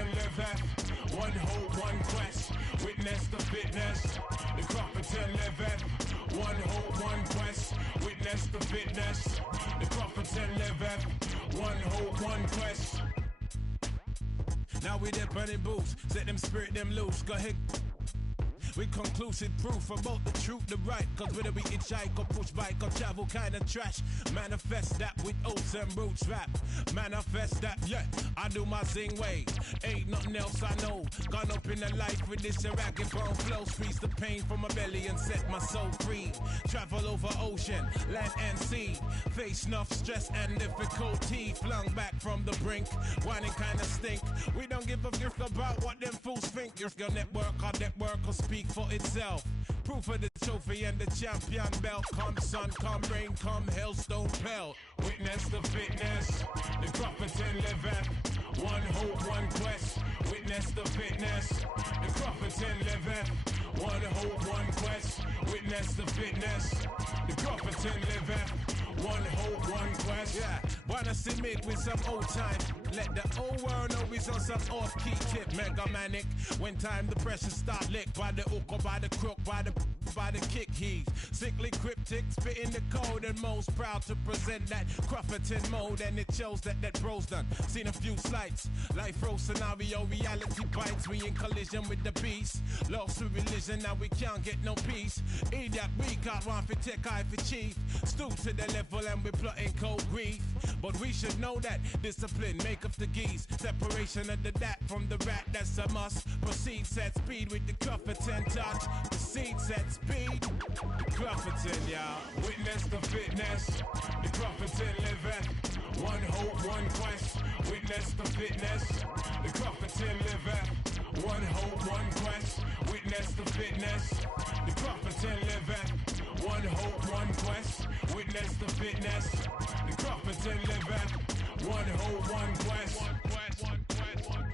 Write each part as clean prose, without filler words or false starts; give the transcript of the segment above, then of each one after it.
and liveth. One hope, one quest. Witness the fitness. The Crofton liveth. One hope, one quest. Witness the fitness. The Crofton liveth. One hope, one quest. Now we dip on the boots. Set them spirit them loose. Go ahead. With conclusive proof about the truth, the right. Cause whether we hitchhike or push bike or travel kind of trash, manifest that with oats and roots rap. Manifest that, yeah, I do my zing way. Ain't nothing else I know. Gone up in the life with this ragged bone flow. Squeeze the pain from my belly and set my soul free. Travel over ocean, land and sea. Face enough stress and difficulty. Flung back from the brink, whining kinda stink. We don't give a gift about what them fools think. If your network will speak for itself. Proof of the trophy and the champion belt. Come sun, come rain, come hailstone pelt. Witness the fitness. The Crofton liveth. One hope, one quest. Witness the fitness. The Crofton liveth. One hope, one quest. Witness the fitness. The Crofton liveth. One hope, one quest. Yeah, wanna submit with some old time. Let the old world know we's on some off-key tip. Mega manic. When time the pressure start lick by the hook or by the crook, by the kick heave. Sickly cryptic, spitting the code and most proud to present that Crofton mode. And it shows that bros done. Seen a few slights. Life row scenario, reality bites. We in collision with the beast. Lost to religion, now we can't get no peace. Idiot, we got one for tech, eye for chief. Stoop to the level and we plotting cold grief. But we should know that discipline make up the geese. Separation of the dat from the rat, that's a must. Proceed, set speed with the Crofton touch. Proceed, set speed. The Crofton, y'all. Witness the fitness. The Crofton liveth. One hope, one quest. Witness the fitness. The Crofton liveth. One hope, one quest. Witness the fitness. The Crofton liveth. One hope, one quest. Witness the fitness. The Crofton liveth. One hope, one quest. One quest, one quest, one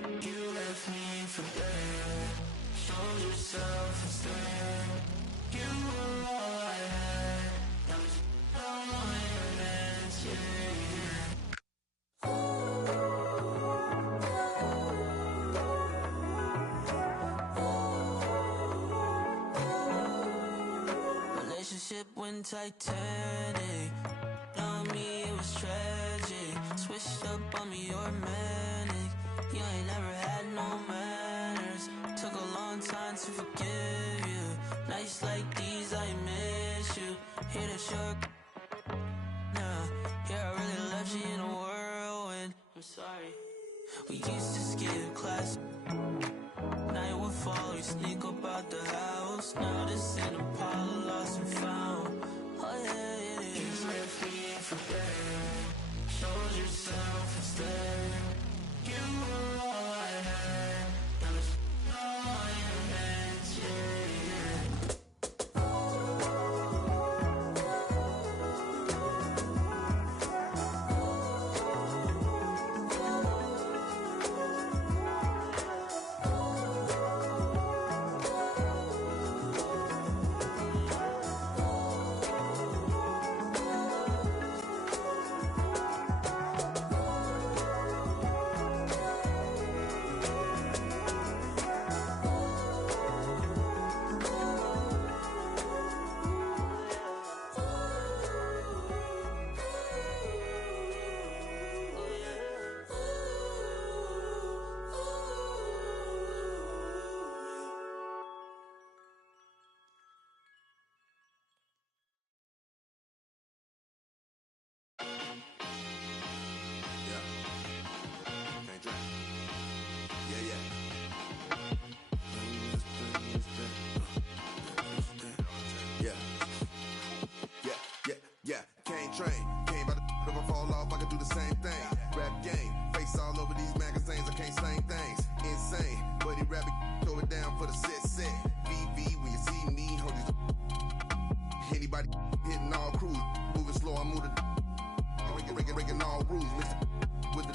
You left me for dead. Showed yourself instead. You were all I had. Now it's all on your hands, yeah. Relationship went Titanic. On me it was tragic. Switched up on me, you're manic. You ain't never had no manners. Took a long time to forgive you. Nights like these I miss you. Hear that you're now. Here I really left you in a whirlwind. I'm sorry. We used to skip class. Night would fall, you sneak up out the house. Now this in a pile of lost and found. Oh yeah, it is. You left me for dead. Showed yourself instead. You were all I had. Now it's all on your hands, yeah, yeah. Train, came by the if I fall off, I can do the same thing. Rap game, face all over these magazines, I can't slang things. Insane, buddy rabbit, throw it down for the set. VV, when you see me, hold these. Anybody hitting all crews, moving slow, I move the. Breaking all rules, mix with the.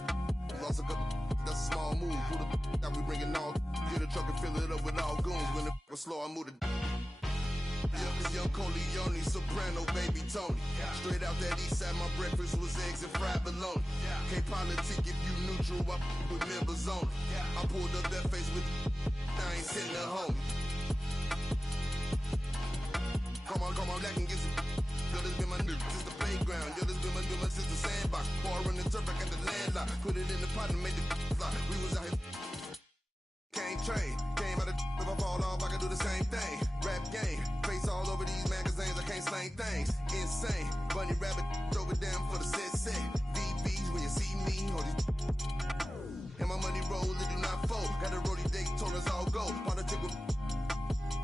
Lost a couple, that's a small move. Pull the out, we bringing all. Get a truck and fill it up with all goons. When the was slow, I move the. Young Coleone, soprano, baby Tony. Straight out that east side, my breakfast was eggs and fried bologna. Can't politic if you neutral, I with members only. I pulled up that face with I ain't sitting at home. Come on, that can get some. Yo, this been my new, this the playground. Yo, this been my sister sandbox. Ball run the turf, I got the landlock. Put it in the pot and made the fly. We was out here. Can't train, came out of if I fall off, I can do the same thing. Rap game, face all over these magazines, I can't slang things. Insane, bunny rabbit, throw it down for the set. VBs when you see me, hold these. And my money roll, it do not fold. Got a roadie day, told us all go. Politic with.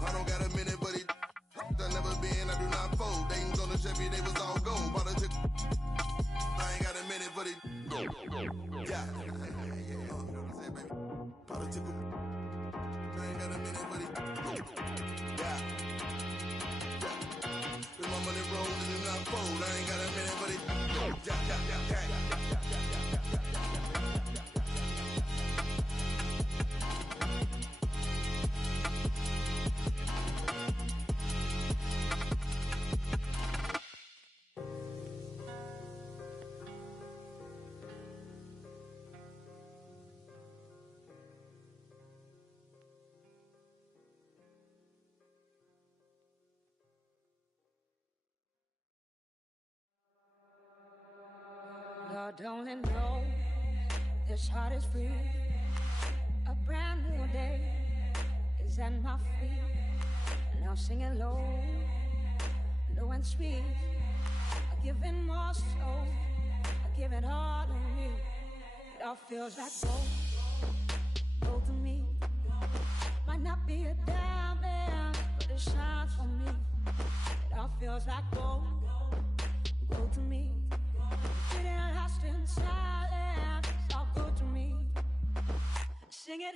I don't got a minute, but it. I never been, I do not fold. They ain't gonna Chevy, they was all gold. Politic. I ain't got a minute, but it. Yeah. Politic with. I ain't got a minute, but it. Yeah. With my money roll, it do not fold. I ain't got a minute, but it. Yeah. Lord only knows this heart is free. A brand new day is at my feet. Now singing low and sweet. I give it more so. I give it all to me. It all feels like gold to me. Might not be a diamond, but it shines for me. It all feels like gold to me. Getting lost in silence, it's all good to me. Sing it.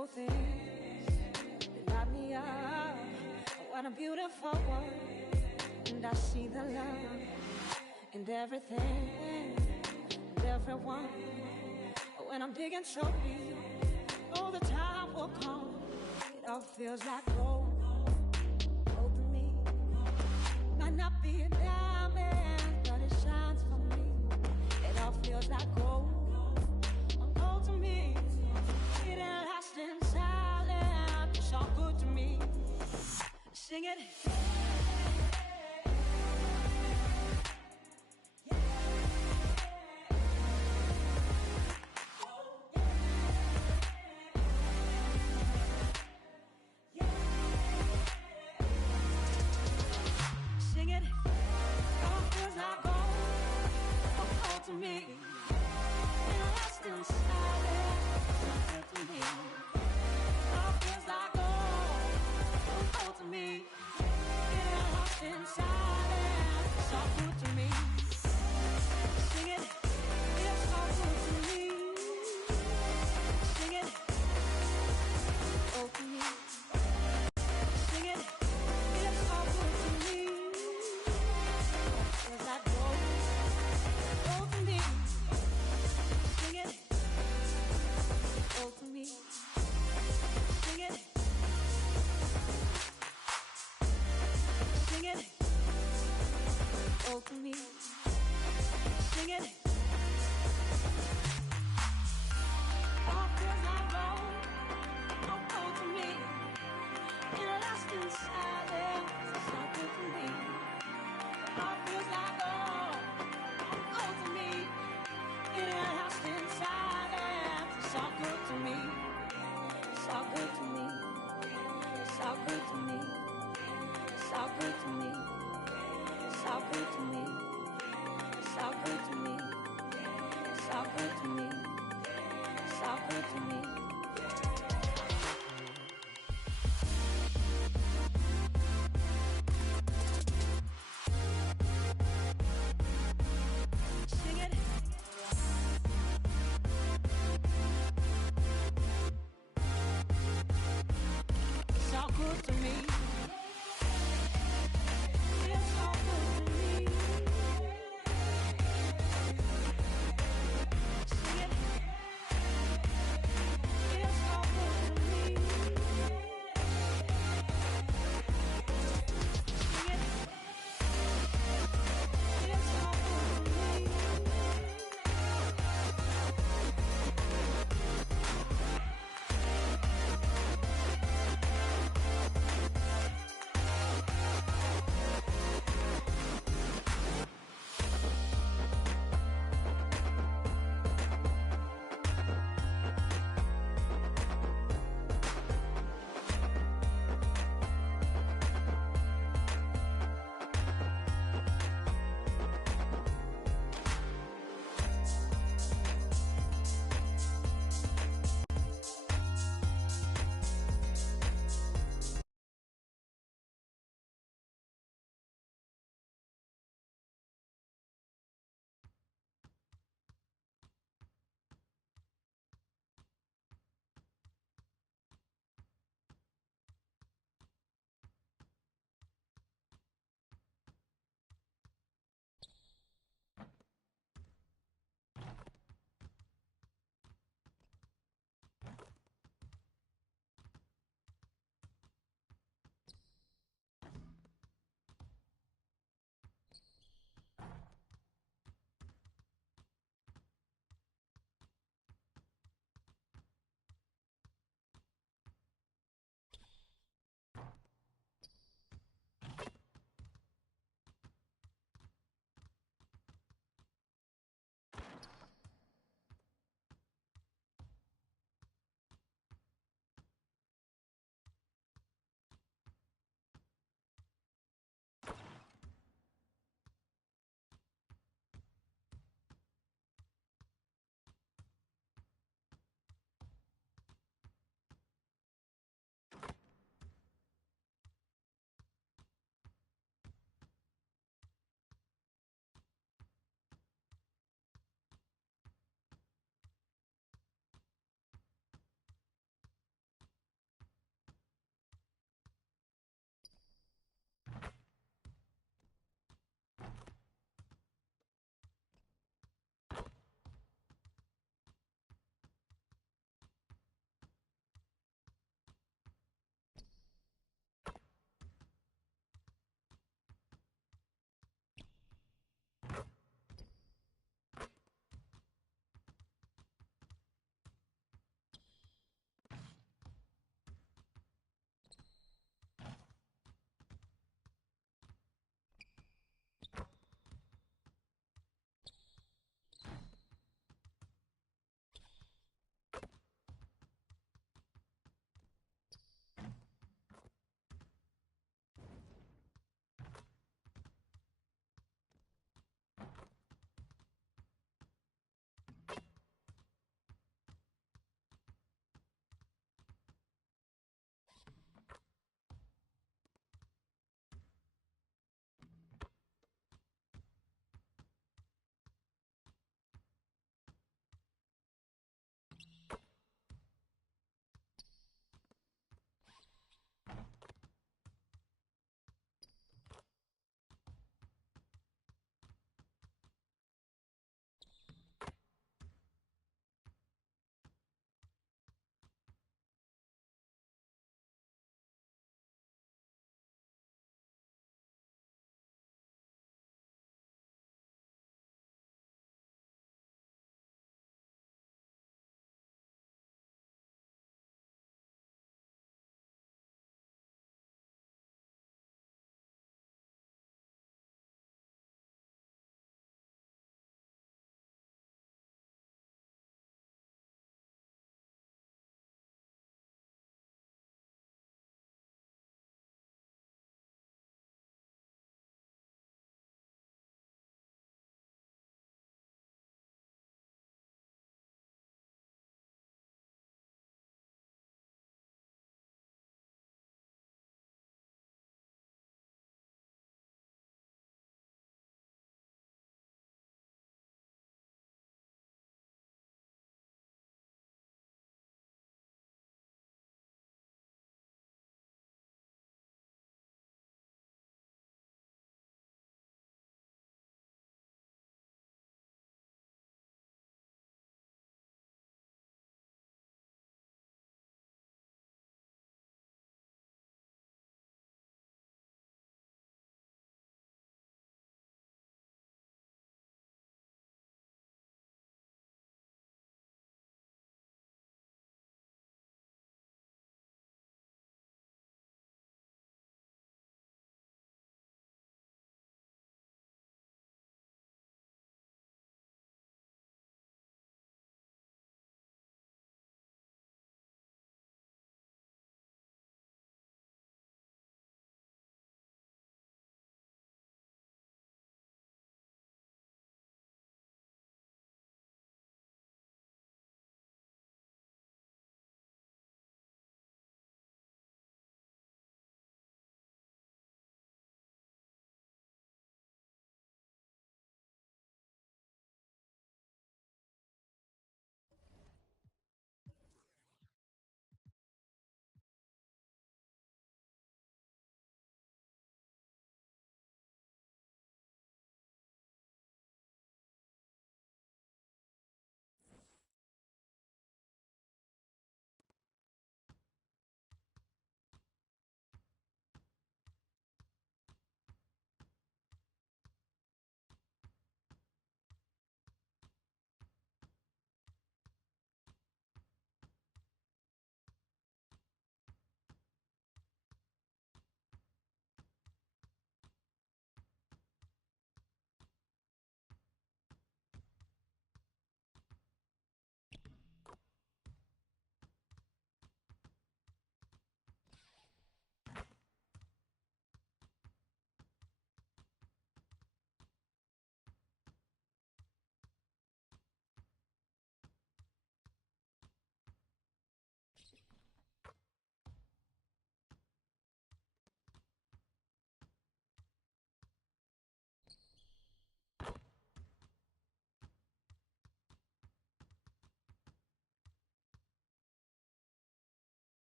beautiful things that light me up. What a beautiful world. And I see the love in everything and everyone. When I'm digging so deep, oh, the time will come. It all feels like gold. Gold to me. Might not be a diamond, but it shines for me. It all feels like gold. Gold to me. It ain't lasting silent. It's all good to me. Sing it. To me, it lasts inside it. To me, all feels like gold. To me, it lasts inside it. It's all good to me. Sing it, it's all good to me. Sing it, oh to me. Sing it, it's all good to me. Feels like gold. To me, sing it, sing it, oh to me, sing it. All feels like gold, oh to me, it lasts inside it, it's so good to me. All feels like gold, oh to me, it lasts inside it, it's so good to me. So good to me, so good to me, so good to me, so good to me, so good to me, so good to me, so good to me. Sing it. So good to me. It's so good to me. Sing it. It's so good to me. Sing it. It's so good to me.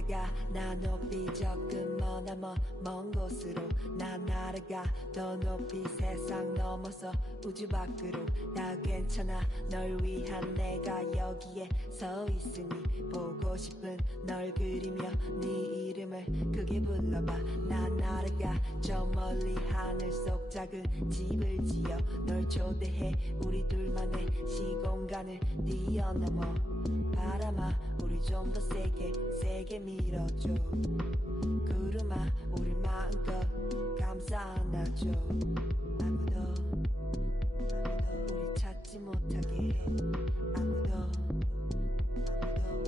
날아가 나 높이 조금 머나먼 먼 곳으로 나 날아가 더 높이 세상 넘어서 우주 밖으로 다 괜찮아 널 위한 내가 여기에 서 있으니 보고 싶은 널 그리며 네 이름을 크게 불러봐 나 날아가 저 멀리 하늘 속 작은 집을 지어 널 초대해 우리 둘만의 시공간을 뛰어넘어 바람아 우리 좀 더 세게 밀어줘 구름아 우리 마음껏 감싸 안아줘 아무도 우리 찾지 못하게 해 아무도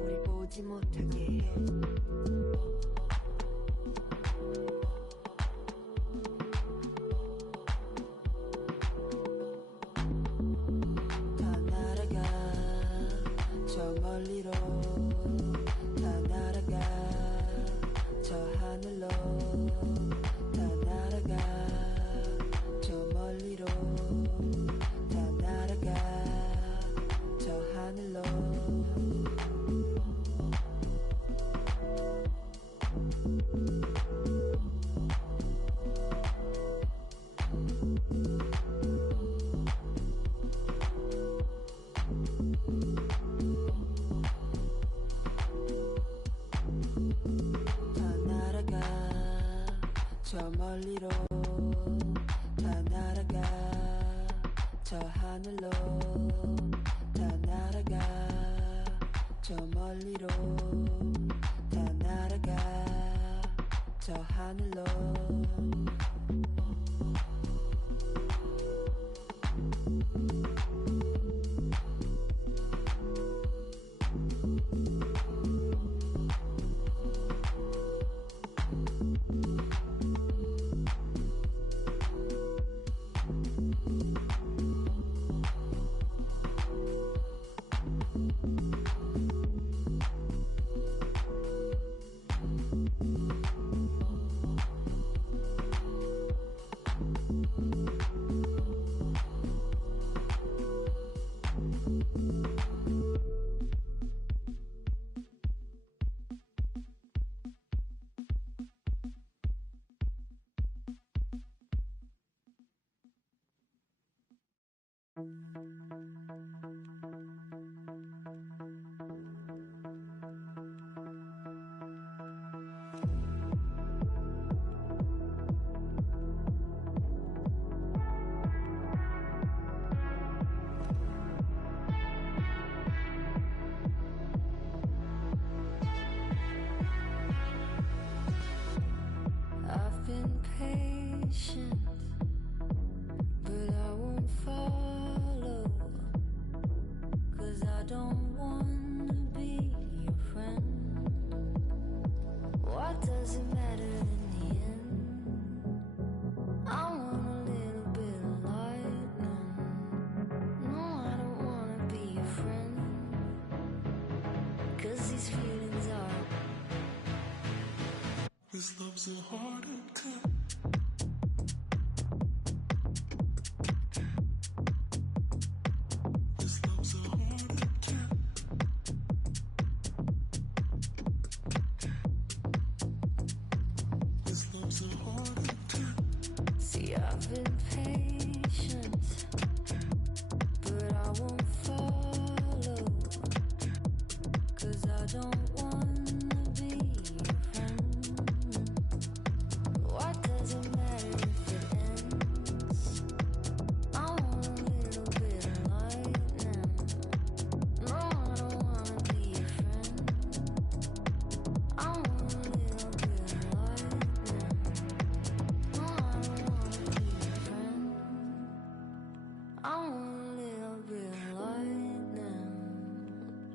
우리 보지 못하게 해 다 날아가 저 멀리로 다 날아가 저 하늘로 다 날아가 저 멀리로 다 날아가 저 하늘로 다 날아가 저 멀리로 다 날아가 저 하늘로 다 날아가 저 멀리로 다 날아가 저 하늘로 I've been patient, but I won't follow, 'cause I don't wanna be your friend. What does it matter in the end? I want a little bit of lightning. No, I don't wanna be your friend, 'cause these feelings are. This love's a heart attack. This love's a heart attack. This love's a heart attack. See, I've been patient, but I won't follow, 'cause I don't wanna be your friend. What does it matter if it ends? I want a little bit of lightning. No, I don't wanna be your friend. I want a little bit of lightning. No, I don't wanna be your friend. I want a little bit of lightning.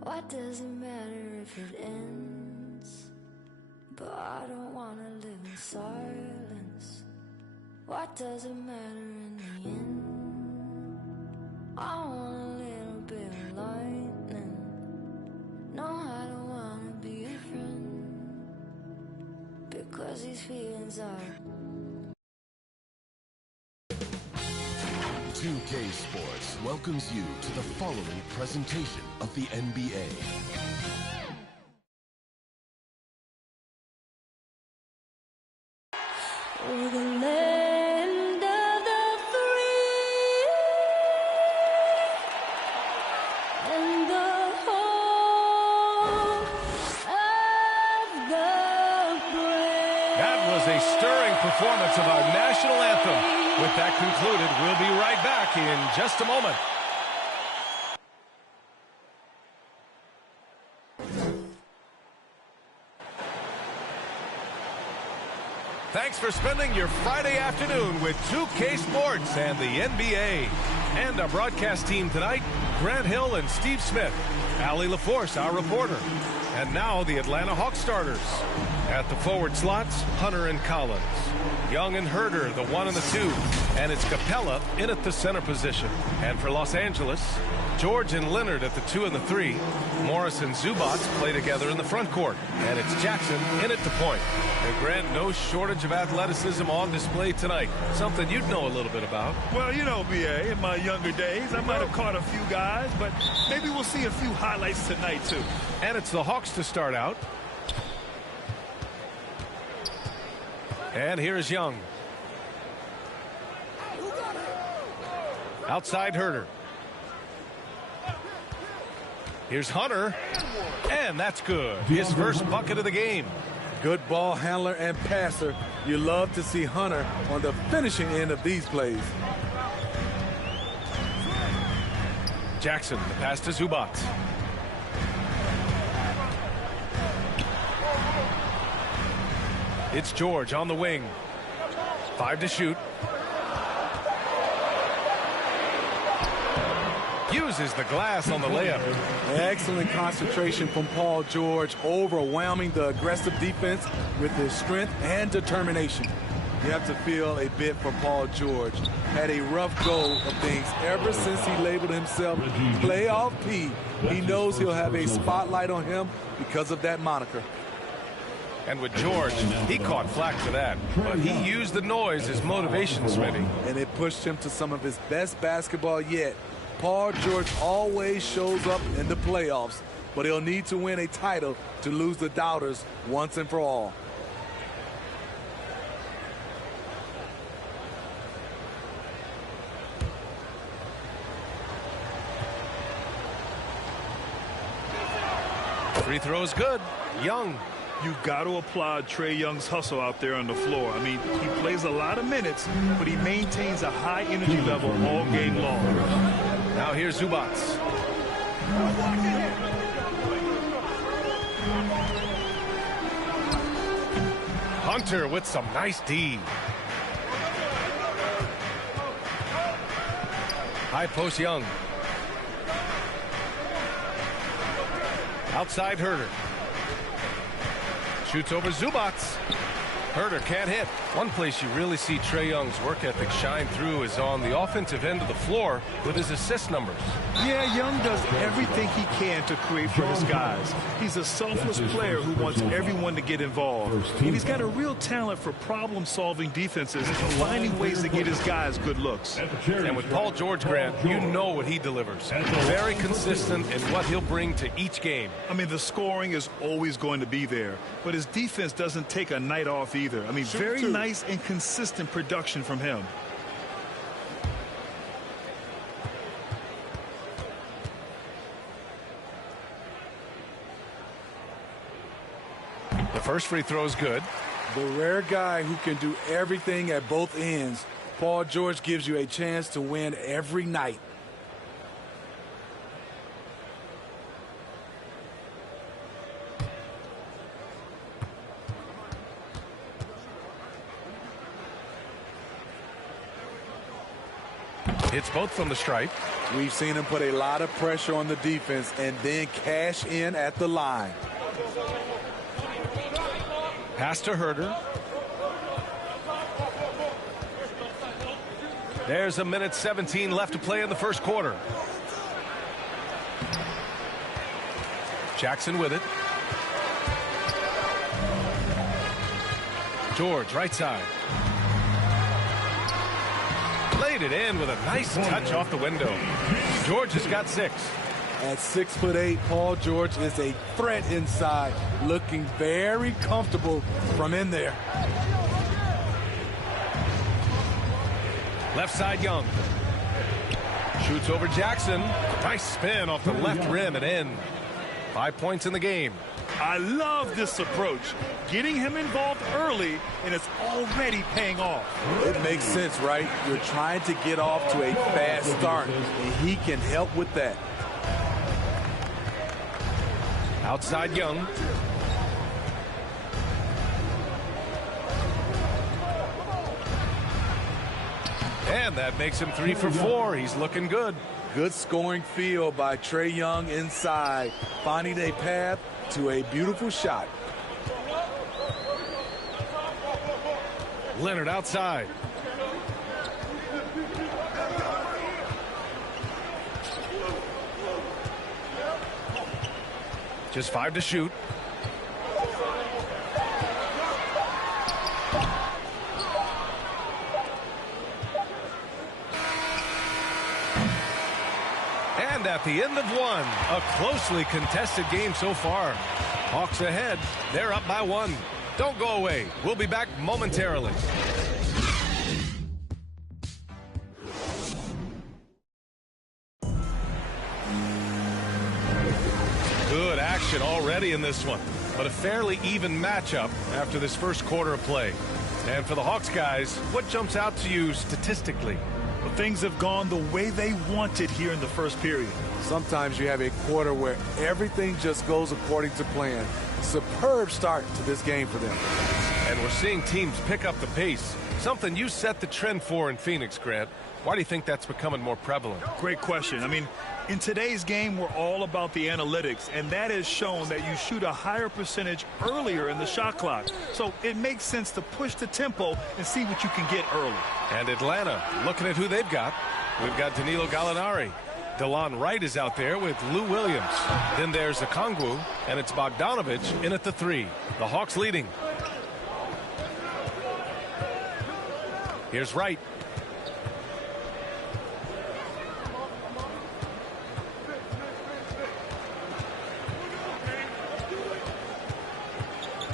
What does it matter if it ends? But I don't wanna live in silence. What does it matter in the end? I want a little bit of lightning. No, I don't wanna be a friend, because these feelings are. 2K Sports welcomes you to the following presentation of the NBA. for the land of the free and the home of the brave. That was a stirring performance of our national anthem. With that concluded, we'll be right back in just a moment. Thanks for spending your Friday afternoon with 2K Sports and the NBA. And our broadcast team tonight, Grant Hill and Steve Smith. Allie LaForce, our reporter. And now the Atlanta Hawks starters. At the forward slots, Hunter and Collins. Young and Herder, the 1 and the 2. And it's Capella in at the center position. And for Los Angeles, George and Leonard at the 2 and the 3. Morris and Zubats play together in the front court. And it's Jackson in at the point. And Grant, no shortage of athleticism on display tonight. Something you'd know a little bit about. Well, you know, B.A., in my younger days, I might have caught a few guys, but maybe we'll see a few highlights tonight, too. And it's the Hawks to start out. And here's Young. Outside Herder. Here's Hunter. And that's good. His first bucket of the game. Good ball handler and passer. You love to see Hunter on the finishing end of these plays. Jackson, the pass to Zubats. It's George on the wing. 5 to shoot. Uses the glass on the layup. Excellent concentration from Paul George, overwhelming the aggressive defense with his strength and determination. You have to feel a bit for Paul George. Had a rough go of things ever since he labeled himself Playoff P. He knows he'll have a spotlight on him because of that moniker. And with George, he caught flack for that. But he used the noise as motivation, Smitty. And it pushed him to some of his best basketball yet. Paul George always shows up in the playoffs, but he'll need to win a title to lose the doubters once and for all. Free throw is good. Young. You got to applaud Trae Young's hustle out there on the floor. I mean, he plays a lot of minutes, but he maintains a high energy level all game long. Now here's Zubats. Hunter with some nice D. High post Young. Outside Herder. Shoots over Zubats. Herder can't hit. One place you really see Trae Young's work ethic shine through is on the offensive end of the floor with his assist numbers. Yeah, Young does everything he can to create for his guys. He's a selfless player who wants everyone to get involved. And he's got a real talent for problem-solving defenses and finding ways to get his guys good looks. And with Paul George, Grant, you know what he delivers. Very consistent in what he'll bring to each game. I mean, the scoring is always going to be there, but his defense doesn't take a night off either. I mean, very nice and consistent production from him. The first free throw is good. The rare guy who can do everything at both ends. Paul George gives you a chance to win every night. Hits both from the stripe. We've seen him put a lot of pressure on the defense and then cash in at the line. Pass to Herder. There's 1:17 left to play in the first quarter. Jackson with it. George, right side. Laid it in with a nice touch off the window. George has got 6. At 6'8", Paul George is a threat inside, looking very comfortable from in there. Left side, Young. Shoots over Jackson. Nice spin off the left rim and in. 5 points in the game. I love this approach. Getting him involved early, and it's already paying off. It makes sense, right? You're trying to get off to a fast start, and he can help with that. Outside, Young. And that makes him 3 for 4. He's looking good. Good scoring field by Trae Young inside, finding a path to a beautiful shot. Leonard outside. Just 5 to shoot. And at the end of one, a closely contested game so far. Hawks ahead. They're up by 1. Don't go away. We'll be back momentarily. Good action already in this one, but a fairly even matchup after this first quarter of play. And for the Hawks guys, what jumps out to you statistically? Well, things have gone the way they wanted here in the first period. Sometimes you have a quarter where everything just goes according to plan. Superb start to this game for them. And we're seeing teams pick up the pace, something you set the trend for in Phoenix, Grant. Why do you think that's becoming more prevalent? Great question. I mean, in today's game, we're all about the analytics, and that has shown that you shoot a higher percentage earlier in the shot clock. So it makes sense to push the tempo and see what you can get early. And Atlanta, looking at who they've got. We've got Danilo Gallinari. DeLon Wright is out there with Lou Williams. Then there's Okongwu, and it's Bogdanovich in at the 3. The Hawks leading. Here's Wright.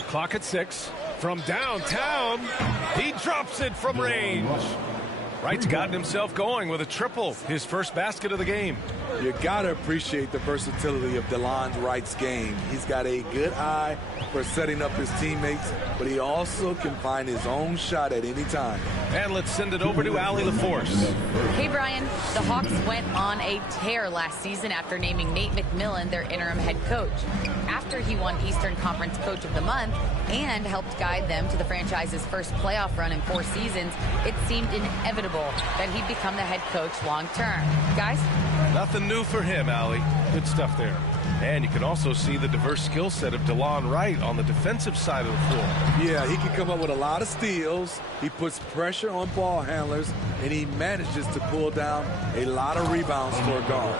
Clock at 6. From downtown, he drops it from range. Wright's gotten himself going with a triple, his first basket of the game. You got to appreciate the versatility of DeLon Wright's game. He's got a good eye for setting up his teammates, but he also can find his own shot at any time. And let's send it over to Allie LaForce. Hey, Brian. The Hawks went on a tear last season after naming Nate McMillan their interim head coach. After he won Eastern Conference Coach of the Month and helped guide them to the franchise's first playoff run in 4 seasons, it seemed inevitable that he'd become the head coach long term. Guys? Nothing new for him, Allie. Good stuff there. And you can also see the diverse skill set of DeLon Wright on the defensive side of the floor. Yeah, he can come up with a lot of steals. He puts pressure on ball handlers, and he manages to pull down a lot of rebounds for a guard.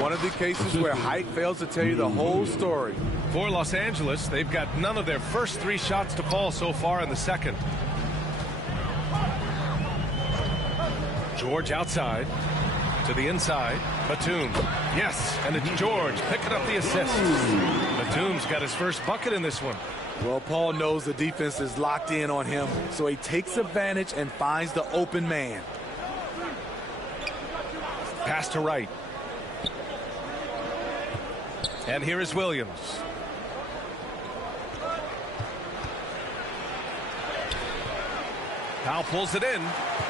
One of the cases where height fails to tell you the whole story. For Los Angeles, they've got none of their first 3 shots to fall so far in the second. George outside. To the inside. Batum. Yes, and it's George picking up the assist. Batum's got his first bucket in this one. Well, Paul knows the defense is locked in on him, so he takes advantage and finds the open man. Pass to Wright. And here is Williams. Powell pulls it in.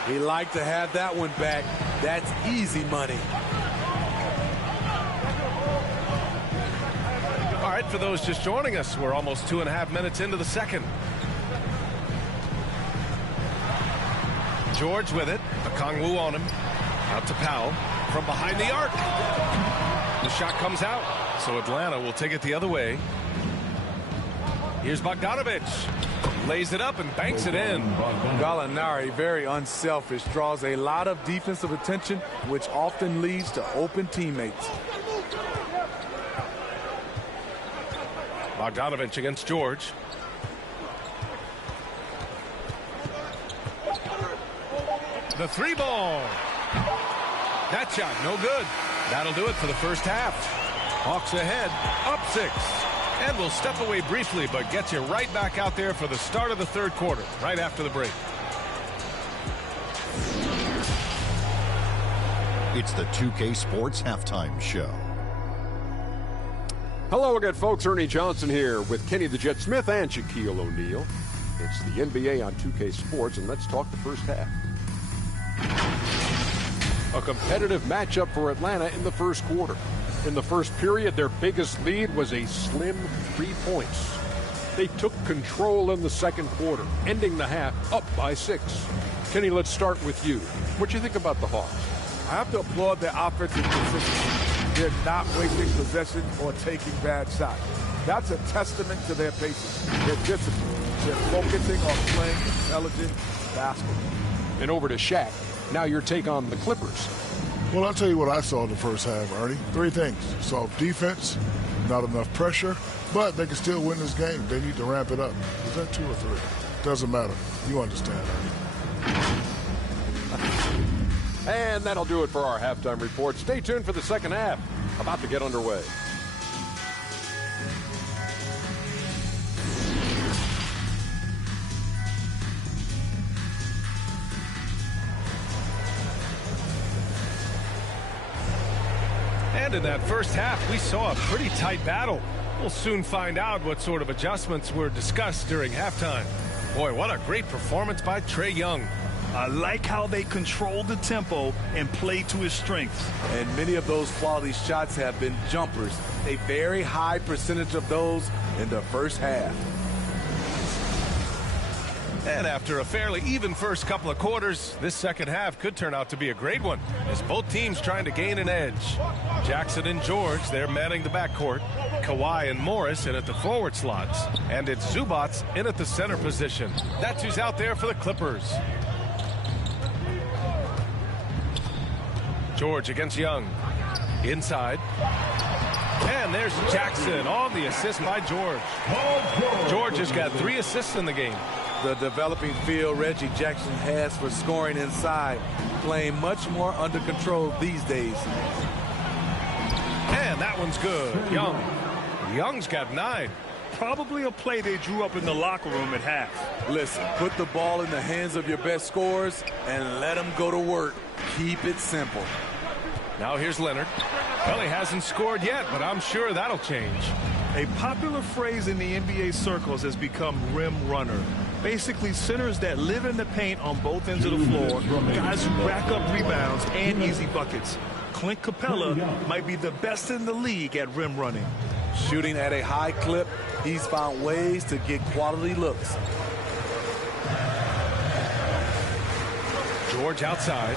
He liked to have that one back. That's easy money. All right, for those just joining us, we're almost 2.5 minutes into the second. George with it. Okongwu on him. Out to Powell. From behind the arc. The shot comes out. So Atlanta will take it the other way. Here's Bogdanovich. Lays it up and banks it in. Gallinari, very unselfish, draws a lot of defensive attention, which often leads to open teammates. Bogdanovich against George. The 3-ball. That shot, no good. That'll do it for the first half. Hawks ahead, up 6. And we'll step away briefly, but get you right back out there for the start of the third quarter, right after the break. It's the 2K Sports Halftime Show. Hello again, folks. Ernie Johnson here with Kenny the Jet Smith and Shaquille O'Neal. It's the NBA on 2K Sports, and let's talk the first half. A competitive matchup for Atlanta in the first quarter. In the first period, their biggest lead was a slim 3 points. They took control in the second quarter, ending the half up by 6. Kenny, let's start with you. What do you think about the Hawks? I have to applaud their offensive consistency. They're not wasting possession or taking bad shots. That's a testament to their patience, their discipline. They're focusing on playing intelligent basketball. And over to Shaq. Now your take on the Clippers. Well, I'll tell you what I saw in the first half, Ernie. 3 things. Soft defense, not enough pressure, but they can still win this game. They need to ramp it up. Is that 2 or 3? Doesn't matter. You understand, Ernie. And that'll do it for our halftime report. Stay tuned for the second half. About to get underway. And in that first half, we saw a pretty tight battle. We'll soon find out what sort of adjustments were discussed during halftime. Boy, what a great performance by Trae Young. I like how they controlled the tempo and played to his strengths. And many of those quality shots have been jumpers. A very high percentage of those in the first half. And after a fairly even first couple of quarters, this second half could turn out to be a great one, as both teams trying to gain an edge. Jackson and George, they're manning the backcourt. Kawhi and Morris in at the forward slots. And it's Zubats in at the center position. That's who's out there for the Clippers. George against Young. Inside. And there's Jackson on the assist by George. George has got 3 assists in the game. The developing feel Reggie Jackson has for scoring inside, playing much more under control these days. And that one's good. Young. Young's got 9. Probably a play they drew up in the locker room at half. Listen, put the ball in the hands of your best scorers and let them go to work. Keep it simple. Now here's Leonard. Well, he hasn't scored yet, but I'm sure that'll change. A popular phrase in the NBA circles has become rim runner. Basically, centers that live in the paint on both ends of the floor, guys who rack up rebounds and easy buckets. Clint Capella might be the best in the league at rim running. Shooting at a high clip, he's found ways to get quality looks. George outside.